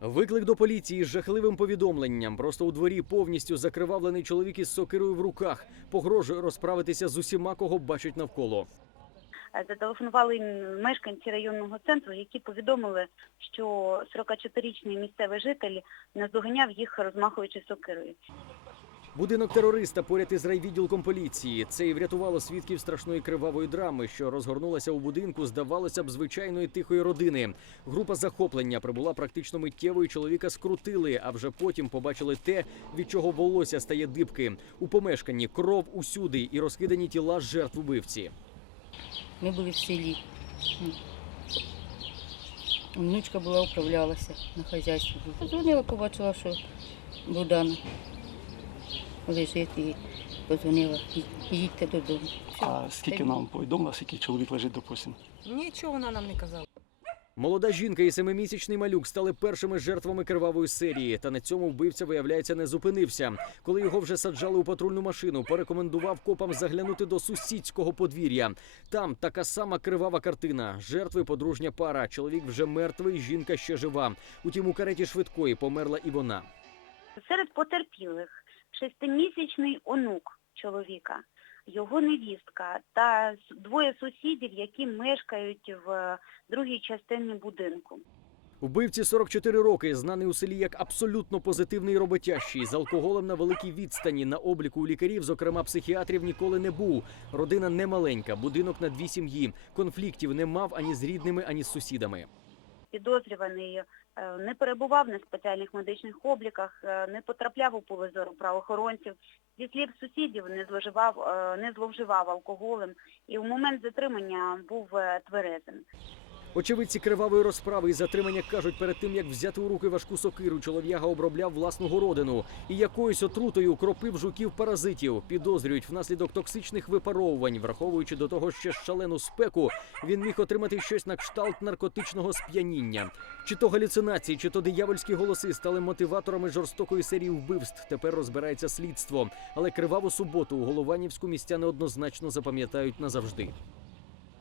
Виклик до поліції з жахливим повідомленням. Просто у дворі повністю закривавлений чоловік із сокирою в руках. Погрожує розправитися з усіма, кого бачить навколо. Е, Зателефонували мешканці районного центру, які повідомили, що 44-річний місцевий житель наздоганяв їх, розмахуючи сокирою. Будинок терориста поряд із райвідділком поліції. Це і врятувало свідків страшної кривавої драми, що розгорнулася у будинку, здавалося б, звичайної тихої родини. Група захоплення прибула практично миттєво, і чоловіка скрутили, а вже потім побачили те, від чого волосся стає дибки. У помешканні кров усюди і розкидані тіла жертв убивці. Ми були в селі. Внучка була управлялася на хазяйстві. Позвонила, побачила, що Богдан лежить і позвонила, їдьте додому. А скільки нам повідомили, скільки чоловік лежить, допустим? Нічого вона нам не казала. Молода жінка і семимісячний малюк стали першими жертвами кривавої серії. Та на цьому вбивця, виявляється, не зупинився. Коли його вже саджали у патрульну машину, порекомендував копам заглянути до сусідського подвір'я. Там така сама кривава картина. Жертви подружня пара. Чоловік вже мертвий, жінка ще жива. Утім, у кареті швидкої померла і вона. Серед потерпілих шестимісячний онук чоловіка, його невістка та двоє сусідів, які мешкають в другій частині будинку. Вбивці 44 роки, знаний у селі як абсолютно позитивний роботящий, з алкоголем на великій відстані. На обліку у лікарів, зокрема психіатрів, ніколи не був. Родина не маленька, будинок на дві сім'ї. Конфліктів не мав ані з рідними, ані з сусідами. Підозрюваний е, не перебував на спеціальних медичних обліках, е, не потрапляв у поле зору правоохоронців. Зі слів сусідів не зловживав, е, не зловживав алкоголем і в момент затримання був тверезим. Очевидці кривавої розправи і затримання кажуть, перед тим як взяти у руки важку сокиру, чолов'яга обробляв власну городину і якоюсь отрутою кропив жуків паразитів. Підозрюють внаслідок токсичних випаровувань, враховуючи до того ще шалену спеку, він міг отримати щось на кшталт наркотичного сп'яніння. Чи то галюцинації, чи то диявольські голоси стали мотиваторами жорстокої серії вбивств. Тепер розбирається слідство. Але криваву суботу у Голованівську містяни однозначно запам'ятають назавжди.